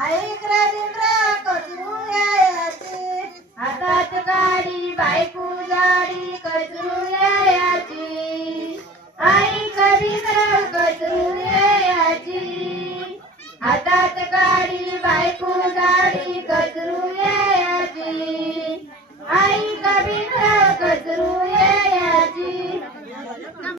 करूनयाडी बायकून गाडी आईक रवींद्र करूनयाची आता गाडी बायको गाडी